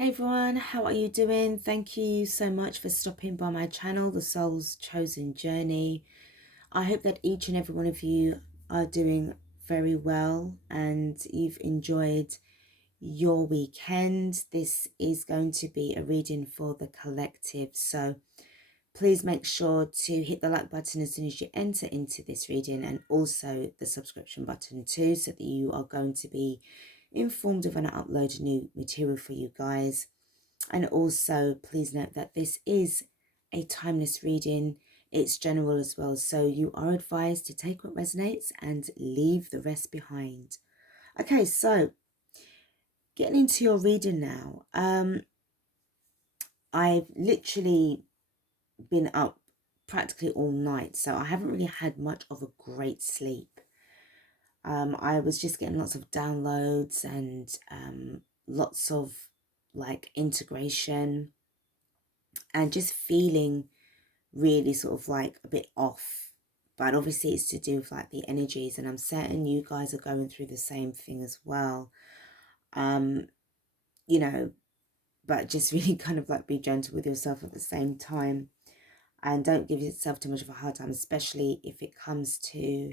Hey everyone, how are you doing? Thank you so much for stopping by my channel, The Soul's Chosen Journey. I hope that each and every one of you are doing very well and you've enjoyed your weekend. This is going to be a reading for the collective, so please make sure to hit the like button as soon as you enter into this reading, and also the subscription button too, so that you are going to be informed of when I upload new material for you guys. And also, please note that this is a timeless reading. It's general as well, so you are advised to take what resonates and leave the rest behind. Okay, so getting into your reading now. I've literally been up practically all night, so I haven't really had much of a great sleep. I was just getting lots of downloads and lots of like integration, and just feeling really sort of like a bit off. But obviously it's to do with like the energies, and I'm certain you guys are going through the same thing as well. You know, but just really kind of like be gentle with yourself at the same time, and don't give yourself too much of a hard time, especially if it comes to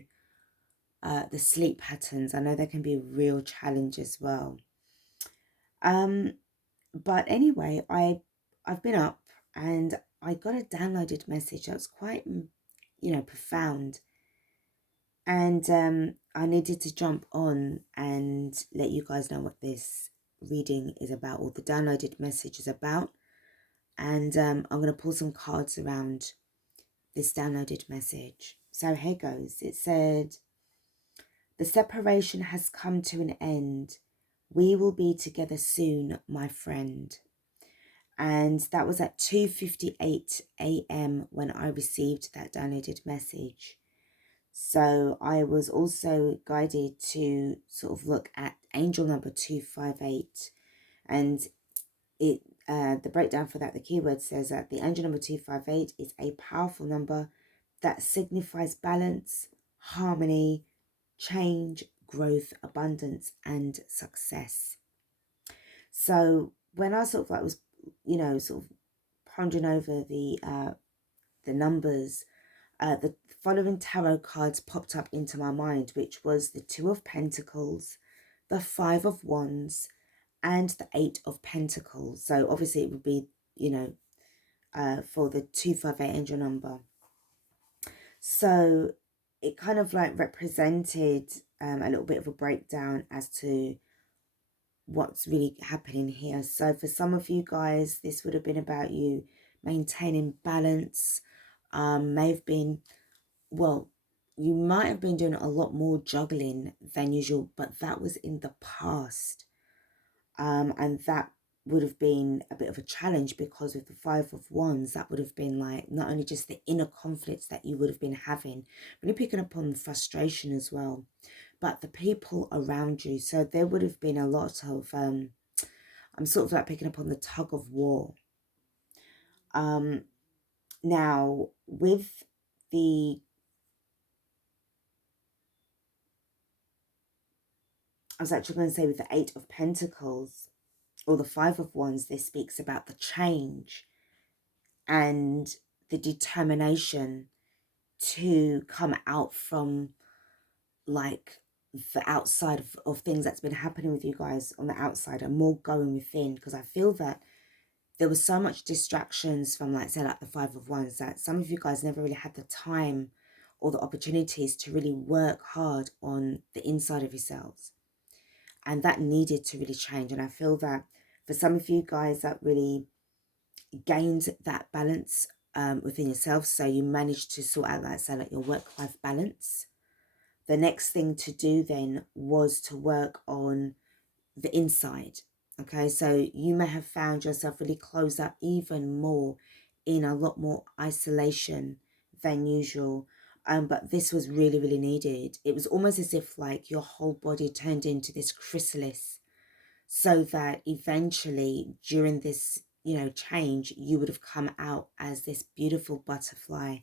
the sleep patterns. I know there can be a real challenge as well. But anyway, I've been up and I got a downloaded message that was quite, profound. And I needed to jump on and let you guys know what this reading is about, or the downloaded message is about. And I'm going to pull some cards around this downloaded message. So here goes. It said, "The separation has come to an end. We will be together soon, my friend." And that was at 2:58 a.m. when I received that downloaded message. So I was also guided to sort of look at angel number 258, and it the breakdown for that, the keyword says that the angel number 258 is a powerful number that signifies balance, harmony, change, growth, abundance, and success. So when I sort of like was, sort of pondering over the numbers, the following tarot cards popped up into my mind, which was the Two of Pentacles, the Five of Wands, and the Eight of Pentacles. So obviously it would be, for the 258 angel number. So it kind of like represented a little bit of a breakdown as to what's really happening here. So for some of you guys, this would have been about you maintaining balance. May have been, well, you might have been doing a lot more juggling than usual, but that was in the past. And that would have been a bit of a challenge, because with the Five of Wands, that would have been like not only just the inner conflicts that you would have been having, really picking up on the frustration as well, but the people around you. So there would have been a lot of, I'm sort of like picking up on the tug of war. Now with the, I was actually going to say with the Eight of Pentacles or the Five of Wands, this speaks about the change and the determination to come out from like the outside of things that's been happening with you guys on the outside, and more going within. Because I feel that there was so much distractions from, like, say, like the Five of Wands, that some of you guys never really had the time or the opportunities to really work hard on the inside of yourselves. And that needed to really change. And I feel that for some of you guys, that really gained that balance within yourself. So you managed to sort out, like, say, like your work-life balance. The next thing to do then was to work on the inside. Okay, so you may have found yourself really closed up even more, in a lot more isolation than usual. But this was really, really needed. It was almost as if like your whole body turned into this chrysalis, so that eventually during this, change, you would have come out as this beautiful butterfly.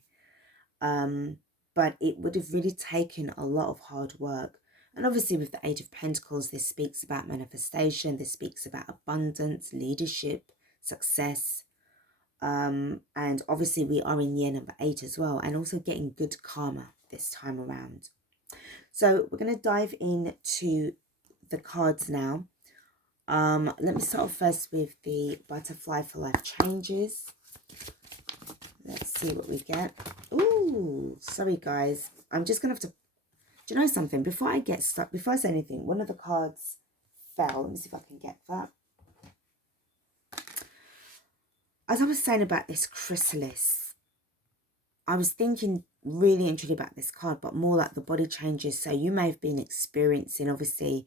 But it would have really taken a lot of hard work, And obviously with the Age of Pentacles, this speaks about manifestation. This speaks about abundance, leadership, success. And obviously we are in year number 8 as well. And also getting good karma this time around. So we're going to dive into the cards now. Let me start off first with the Butterfly for Life Changes. Let's see what we get. Ooh, sorry guys. I'm just going to have to... Do you know something? Before I get stuck, before I say anything, one of the cards fell. Let me see if I can get that. As I was saying about this chrysalis, I was thinking really and truly about this card, but more like the body changes. So you may have been experiencing, obviously,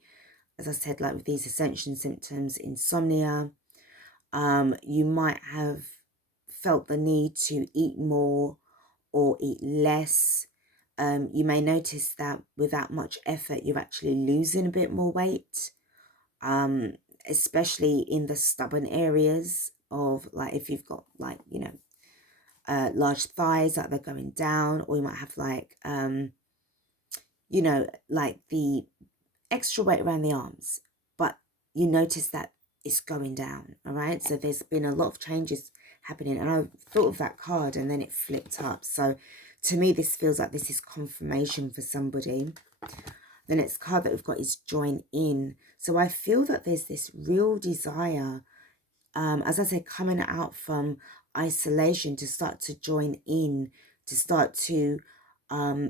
as I said, like with these ascension symptoms, insomnia. You might have felt the need to eat more or eat less. You may notice that without much effort, you're actually losing a bit more weight, especially in the stubborn areas of, like, if you've got, like, you know, large thighs, like they're going down, or you might have, like, you know, like the extra weight around the arms, but you notice that it's going down. All right, so there's been a lot of changes happening, and I thought of that card and then it flipped up. So to me, this feels like this is confirmation for somebody. The next card that we've got is join in. So I feel that there's this real desire, as I said, coming out from isolation to start to join in, to start to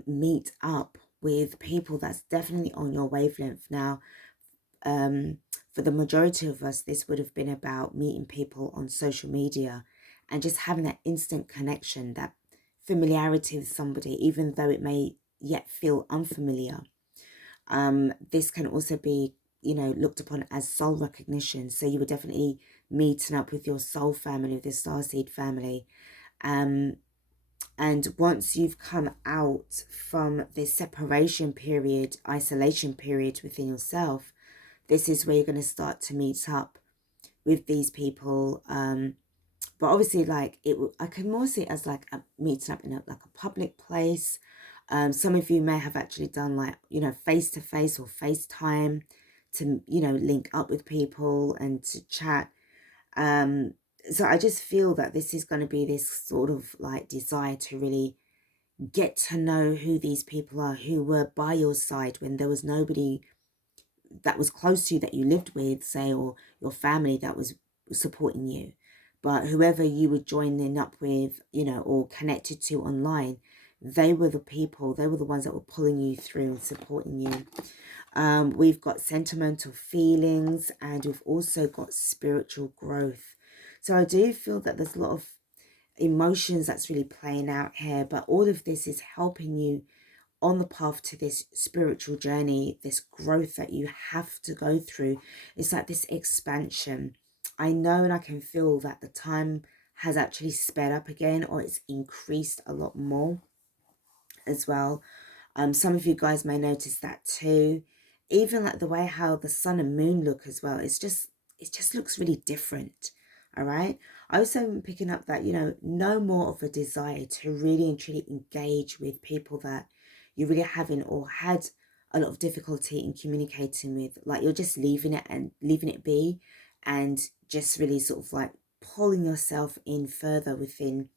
meet up with people that's definitely on your wavelength. Now, for the majority of us, this would have been about meeting people on social media and just having that instant connection, that familiarity with somebody, even though it may yet feel unfamiliar. This can also be, you know, looked upon as soul recognition. So you were definitely meeting up with your soul family, with your starseed family. And once you've come out from this separation period, isolation period within yourself, this is where you're going to start to meet up with these people. But obviously, like, I can more see it as like a meeting up in like a public place. Some of you may have actually done, like, you know, face-to-face or FaceTime to, you know, link up with people and to chat. So I just feel that this is going to be this sort of like desire to really get to know who these people are, who were by your side when there was nobody that was close to you that you lived with, say, or your family that was supporting you. But whoever you were joining up with, you know, or connected to online, they were the people, they were the ones that were pulling you through and supporting you. We've got sentimental feelings, and we've also got spiritual growth. So I do feel that there's a lot of emotions that's really playing out here, but all of this is helping you on the path to this spiritual journey, this growth that you have to go through. It's like this expansion. I know and I can feel that the time has actually sped up again, or it's increased a lot more as well. Some of you guys may notice that too. Even like the way how the sun and moon look as well. It just looks really different. All right. I also am picking up that, you know, no more of a desire to really and truly engage with people that you really haven't or had a lot of difficulty in communicating with. Like, you're just leaving it and leaving it be, and just really sort of like pulling yourself in further within,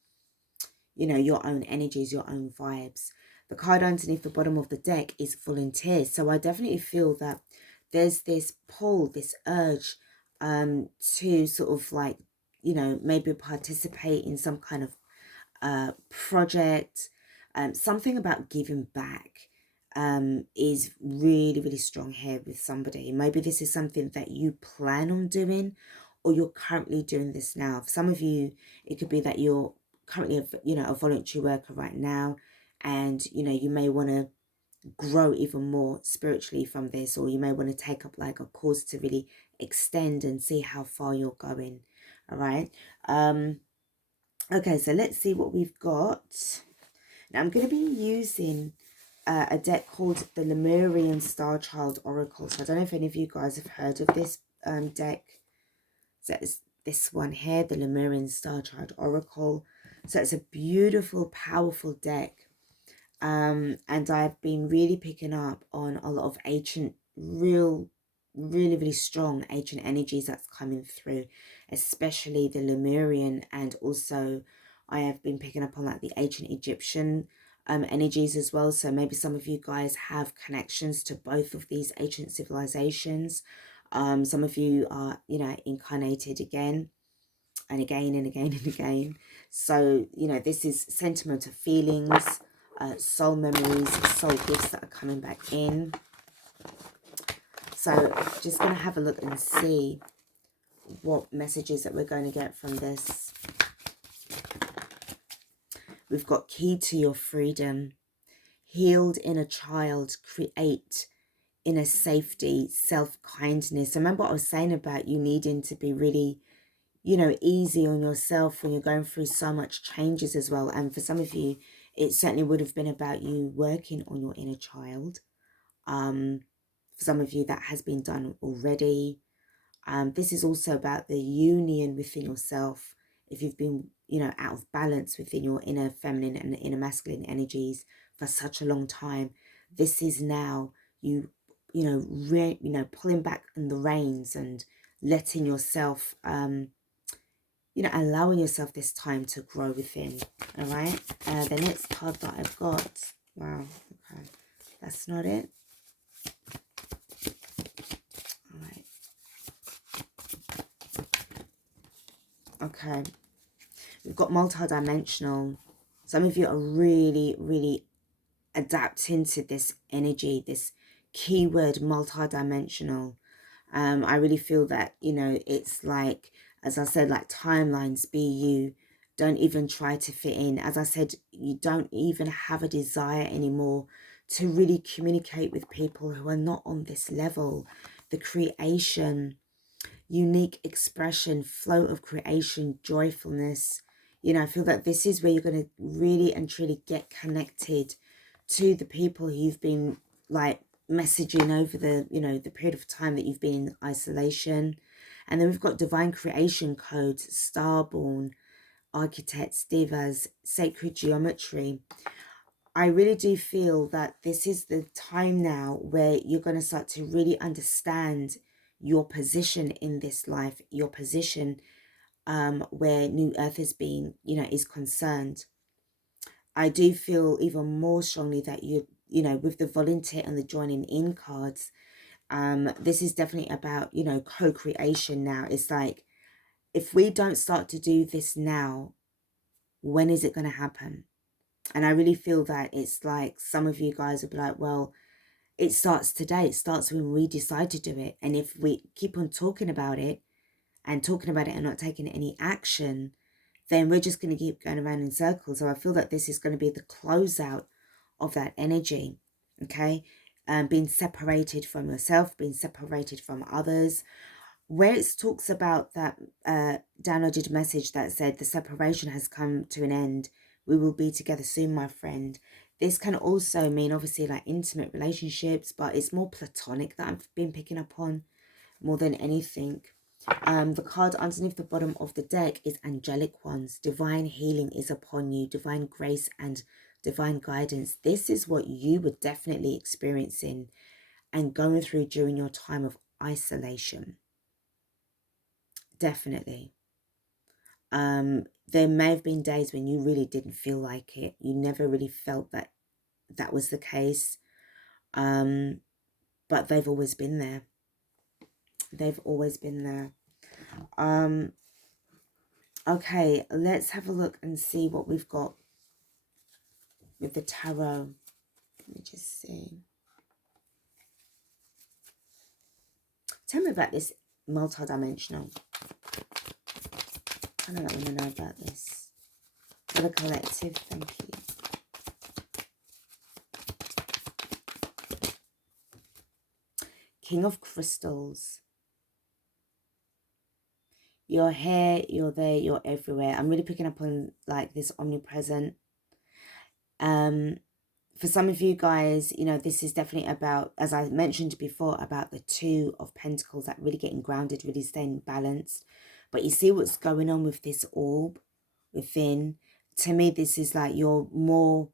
you know, your own energies, your own vibes. The card underneath the bottom of the deck is volunteer. So I definitely feel that there's this pull, this urge to sort of like, you know, maybe participate in some kind of project. Something about giving back is really, really strong here with somebody. Maybe this is something that you plan on doing, or you're currently doing this now. For some of you, it could be that you're currently a voluntary worker right now, and you know, you may want to grow even more spiritually from this, or you may want to take up like a course to really extend and see how far you're going. All right. Okay, so let's see what we've got. Now I'm going to be using a deck called the Lemurian Star Child Oracle. So I don't know if any of you guys have heard of this deck. So it's this one here, the Lemurian Star Child Oracle. So it's a beautiful, powerful deck. And I've been really picking up on a lot of ancient, really strong ancient energies that's coming through, especially the Lemurian, and also I have been picking up on like the ancient Egyptian energies as well. So maybe some of you guys have connections to both of these ancient civilizations. Some of you are, you know, incarnated again and again and again and again. So, you know, this is sentimental feelings, soul memories, soul gifts that are coming back in. So just going to have a look and see what messages that we're going to get from this. We've got key to your freedom, healed inner child, create inner safety, self-kindness. Remember what I was saying about you needing to be really, you know, easy on yourself when you're going through so much changes as well. And for some of you, it certainly would have been about you working on your inner child. For some of you, that has been done already. This is also about the union within yourself. If you've been, you know, out of balance within your inner feminine and inner masculine energies for such a long time, this is now you know, pulling back on the reins and letting yourself, you know, allowing yourself this time to grow within. All right. The next card that I've got. Wow. Okay. That's not it. All right. Okay. We've got multidimensional. Some of you are really adapting to this energy, this keyword multidimensional. I really feel that, you know, it's like, as I said, like timelines be you. Don't even try to fit in. As I said, you don't even have a desire anymore to really communicate with people who are not on this level. The creation, unique expression, flow of creation, joyfulness. You know, I feel that this is where you're going to really and truly get connected to the people who you've been like messaging over the, you know, the period of time that you've been in isolation. And then we've got divine creation codes, starborn, architects, divas, sacred geometry. I really do feel that this is the time now where you're going to start to really understand your position in this life, your position where New Earth has been, you know, is concerned. I do feel even more strongly that you know, with the volunteer and the joining in cards, this is definitely about, you know, co-creation now. It's like, if we don't start to do this now, when is it going to happen? And I really feel that it's like some of you guys will be like, well, it starts today. It starts when we decide to do it. And if we keep on talking about it and not taking any action, then we're just going to keep going around in circles. So I feel that this is going to be the closeout of that energy, okay? Being separated from yourself, being separated from others. Where it talks about that downloaded message that said the separation has come to an end, we will be together soon, my friend. This can also mean obviously like intimate relationships, but it's more platonic that I've been picking up on more than anything. The card underneath the bottom of the deck is angelic ones. Divine healing is upon you, divine grace and divine guidance. This is what you were definitely experiencing and going through during your time of isolation. Definitely. There may have been days when you really didn't feel like it. You never really felt that that was the case. But they've always been there. They've always been there. Okay, let's have a look and see what we've got with the tarot. Let me just see. Tell me about this multidimensional. I don't want to know about this. For the collective, thank you. King of Crystals. You're here, you're there, you're everywhere. I'm really picking up on like this omnipresent. For some of you guys, you know, this is definitely about, as I mentioned before, about the Two of Pentacles, that really getting grounded, really staying balanced. But you see what's going on with this orb within. To me, this is like you're more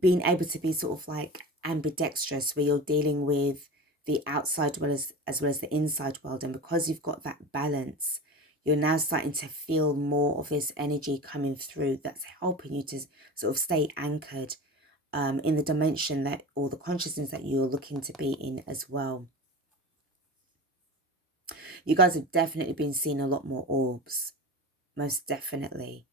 being able to be sort of like ambidextrous, where you're dealing with the outside as well as the inside world. And because you've got that balance, you're now starting to feel more of this energy coming through that's helping you to sort of stay anchored in the dimension that, or the consciousness that you're looking to be in as well. You guys have definitely been seeing a lot more orbs, most definitely.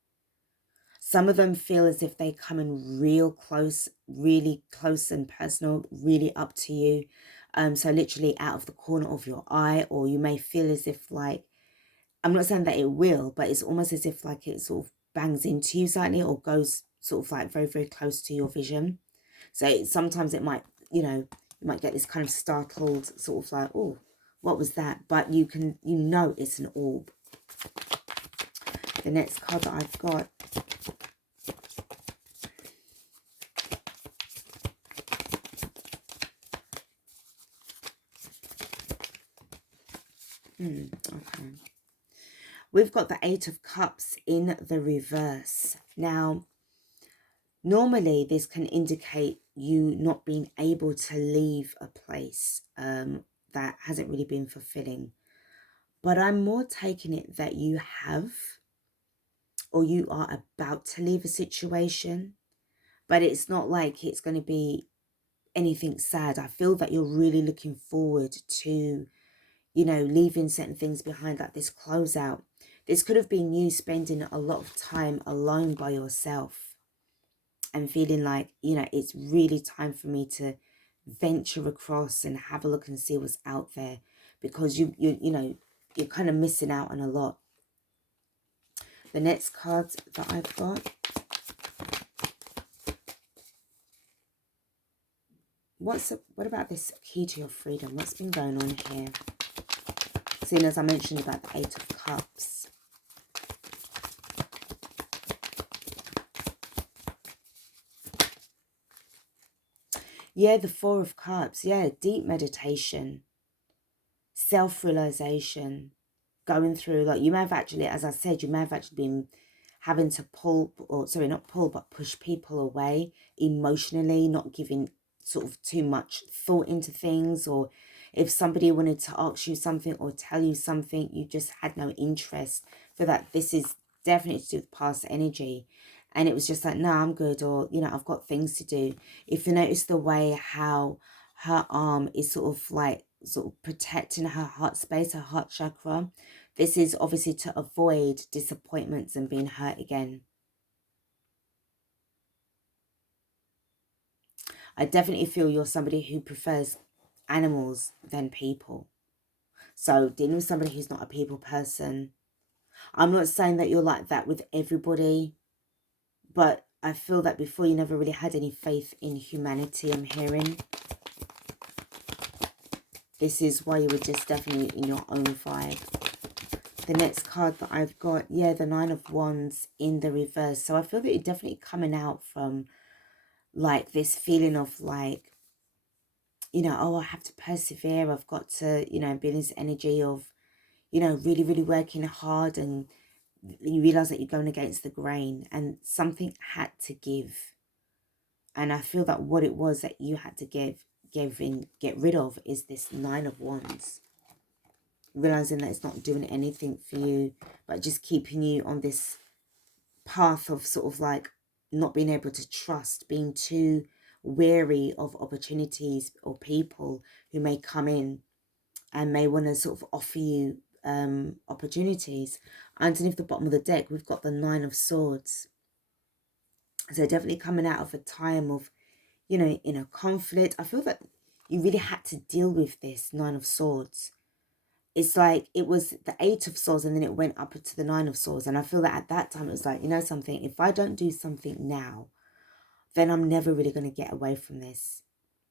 Some of them feel as if they come in real close, really close and personal, really up to you. So literally out of the corner of your eye, or you may feel as if like, I'm not saying that it will, but it's almost as if like it sort of bangs into you slightly, or goes sort of like very, very close to your vision. So sometimes it might, you know, you might get this kind of startled sort of like, oh, what was that? But you know it's an orb. The next card that I've got, okay. We've got the Eight of Cups in the reverse. Now, normally this can indicate you not being able to leave a place that hasn't really been fulfilling. But I'm more taking it that you have, or you are about to leave a situation. But it's not like it's going to be anything sad. I feel that you're really looking forward to, you know, leaving certain things behind, like this closeout. This could have been you spending a lot of time alone by yourself and feeling like, you know, it's really time for me to venture across and have a look and see what's out there, because you know, you're kind of missing out on a lot. The next card that I've got, what about this key to your freedom? What's been going on here? Seeing as I mentioned about the Eight of Cups. Yeah, the Four of Cups. Yeah, deep meditation, self-realization, going through, like, you may have actually, as I said, you may have actually been having to pull, or sorry, not pull, but push people away emotionally, not giving sort of too much thought into things. Or if somebody wanted to ask you something or tell you something, you just had no interest for that. This is definitely to do with past energy. And it was just like, no, I'm good, or, you know, I've got things to do. If you notice the way how her arm is sort of protecting her heart space, her heart chakra, this is obviously to avoid disappointments and being hurt again. I definitely feel you're somebody who prefers animals than people. So dealing with somebody who's not a people person. I'm not saying that you're like that with everybody, but I feel that before you never really had any faith in humanity, I'm hearing. This is why you were just definitely in your own vibe. The next card that I've got, yeah, the Nine of Wands in the reverse. So I feel that you're definitely coming out from like this feeling of like, you know, oh, I have to persevere. I've got to, you know, be in this energy of, you know, really, really working hard, and you realize that you're going against the grain and something had to give. And I feel that what it was that you had to get rid of is this Nine of Wands. Realizing that it's not doing anything for you, but just keeping you on this path of sort of like not being able to trust, being too wary of opportunities or people who may come in and may want to sort of offer you opportunities. Underneath the bottom of the deck, we've got the Nine of Swords. So definitely coming out of a time of, you know, in a conflict. I feel that you really had to deal with this Nine of Swords. It's like it was the Eight of Swords and then it went up to the Nine of Swords. And I feel that at that time it was like, you know something, if I don't do something now, then I'm never really going to get away from this.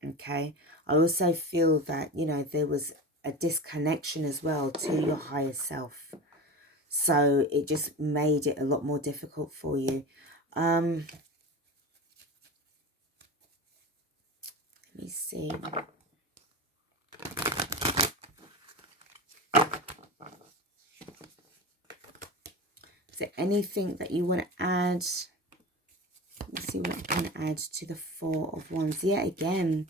Okay. I also feel that, you know, there was a disconnection as well to your higher self. So it just made it a lot more difficult for you. Let me see. Is there anything that you want to add? Let me see what I can add to the Four of Wands. Yeah, again,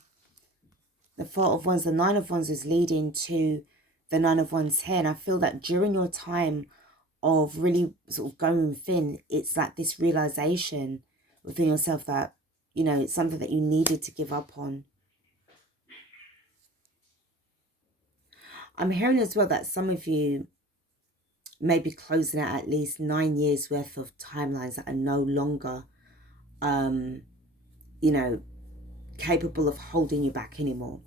the Four of Wands, the Nine of Wands is leading to the Nine of Wands here. And I feel that during your time of really sort of going within, it's like this realization within yourself that, you know, it's something that you needed to give up on. I'm hearing as well that some of you may be closing out at least 9 years worth of timelines that are no longer, you know, capable of holding you back anymore.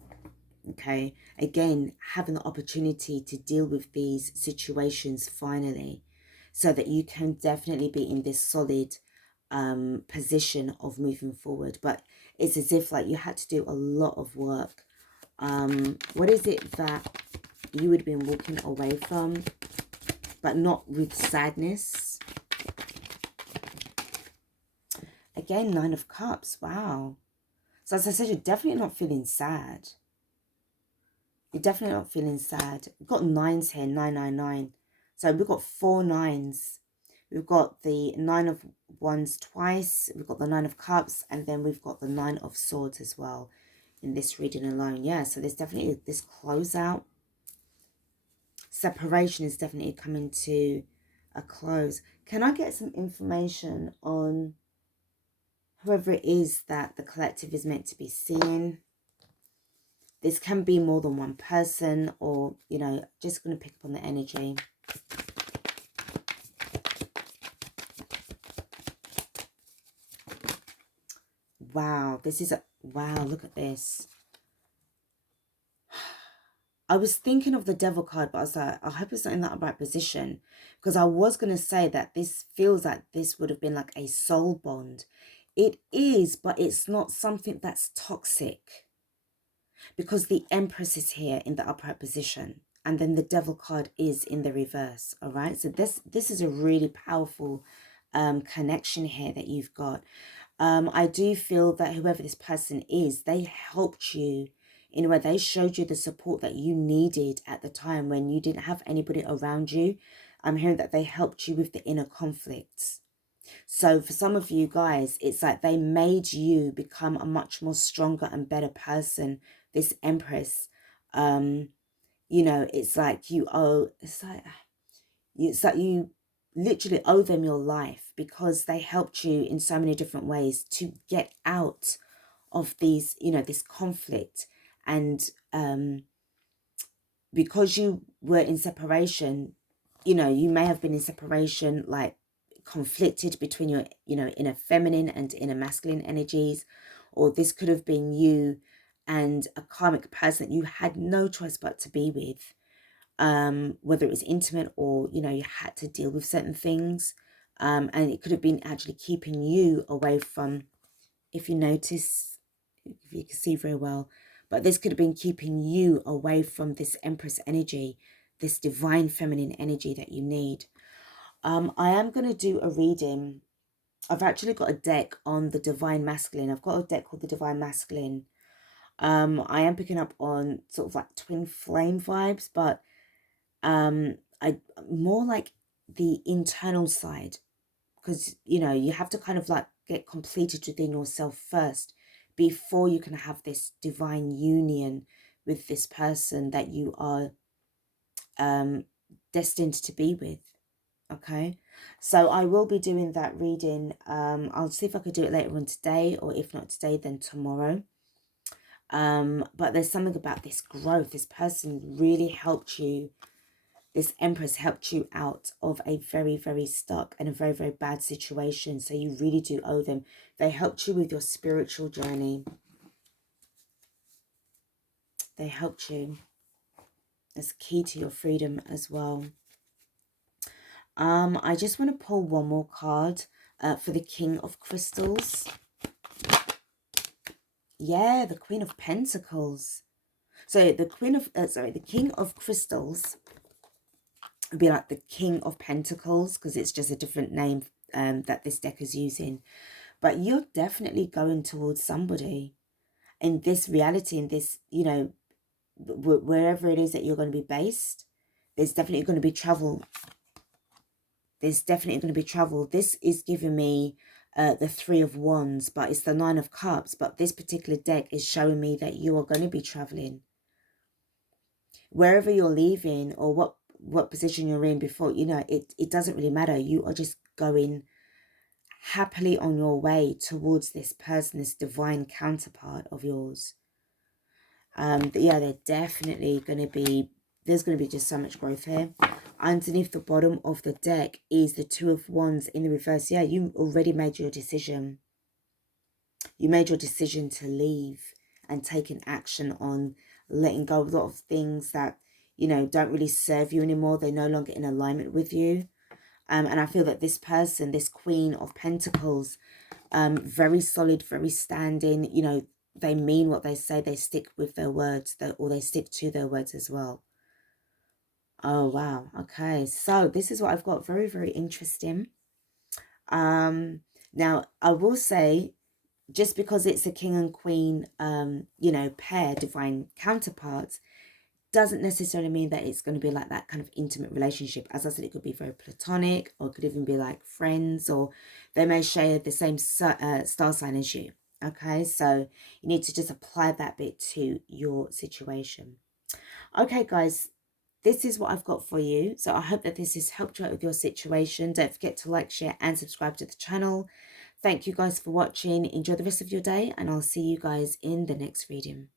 Okay, again, having the opportunity to deal with these situations finally, so that you can definitely be in this solid position of moving forward. But it's as if like you had to do a lot of work. What is it that you would have been walking away from, but not with sadness? Again, Nine of Cups. Wow. So as I said, you're definitely not feeling sad. You're definitely not feeling sad. We've got nines here, 999. So we've got 4 nines. We've got the Nine of Wands twice. We've got the Nine of Cups. And then we've got the Nine of Swords as well in this reading alone. Yeah, so there's definitely this closeout. Separation is definitely coming to a close. Can I get some information on whoever it is that the collective is meant to be seeing? This can be more than one person, or, you know, just going to pick up on the energy. Wow, this is a, wow, look at this. I was thinking of the Devil card, but I was like, I hope it's not in that upright position. Because I was going to say that this feels like this would have been like a soul bond. It is, but it's not something that's toxic. Because the Empress is here in the upright position, and then the Devil card is in the reverse. All right, so this is a really powerful connection here that you've got. I do feel that whoever this person is, they helped you in a way. They showed you the support that you needed at the time when you didn't have anybody around you. I'm hearing that they helped you with the inner conflicts. So for some of you guys, it's like they made you become a much more stronger and better person. This Empress, you know, it's like you owe, it's like you literally owe them your life, because they helped you in so many different ways to get out of these, you know, this conflict. And because you were in separation, you know, you may have been in separation, like conflicted between your, you know, inner feminine and inner masculine energies, or this could have been you and a karmic person that you had no choice but to be with, whether it was intimate or, you know, you had to deal with certain things, and it could have been actually keeping you away from, if you notice, if you can see very well, but this could have been keeping you away from this Empress energy, this divine feminine energy that you need. I am going to do a reading. I've actually got a deck on the Divine Masculine. I've got a deck called the Divine Masculine. I am picking up on sort of like twin flame vibes, but I more like the internal side, because, you know, you have to kind of like get completed within yourself first before you can have this divine union with this person that you are destined to be with. Okay, so I will be doing that reading. I'll see if I could do it later on today, or if not today, then tomorrow. But there's something about this growth. This person really helped you. This Empress helped you out of a very, very stuck and a very, very bad situation. So you really do owe them. They helped you with your spiritual journey. They helped you. It's key to your freedom as well. I just want to pull one more card for the King of Crystals. Yeah, the Queen of Pentacles. So the the King of Crystals would be like the King of Pentacles, because it's just a different name that this deck is using. But you're definitely going towards somebody in this reality, in this, you know, wherever it is that you're going to be based. There's definitely going to be travel. There's definitely going to be travel. This is giving me the Three of Wands, but it's the Nine of Cups. But this particular deck is showing me that you are going to be traveling. Wherever you're leaving or what position you're in before, you know, it doesn't really matter. You are just going happily on your way towards this person, this divine counterpart of yours. Yeah, they're definitely going to be, there's going to be just so much growth here. Underneath the bottom of the deck is the Two of Wands in the reverse. Yeah, you already made your decision. You made your decision to leave and take an action on letting go of a lot of things that, you know, don't really serve you anymore. They're no longer in alignment with you. And I feel that this person, this Queen of Pentacles, very solid, very standing, you know, they mean what they say, they stick with their words, or they stick to their words as well. Oh, wow. Okay, so this is what I've got. Very, very interesting. Now, I will say, just because it's a king and queen, you know, pair, divine counterparts, doesn't necessarily mean that it's going to be like that kind of intimate relationship. As I said, it could be very platonic, or it could even be like friends, or they may share the same star sign as you. Okay, so you need to just apply that bit to your situation. Okay, guys, this is what I've got for you. So I hope that this has helped you out with your situation. Don't forget to like, share, and subscribe to the channel. Thank you guys for watching. Enjoy the rest of your day, and I'll see you guys in the next reading.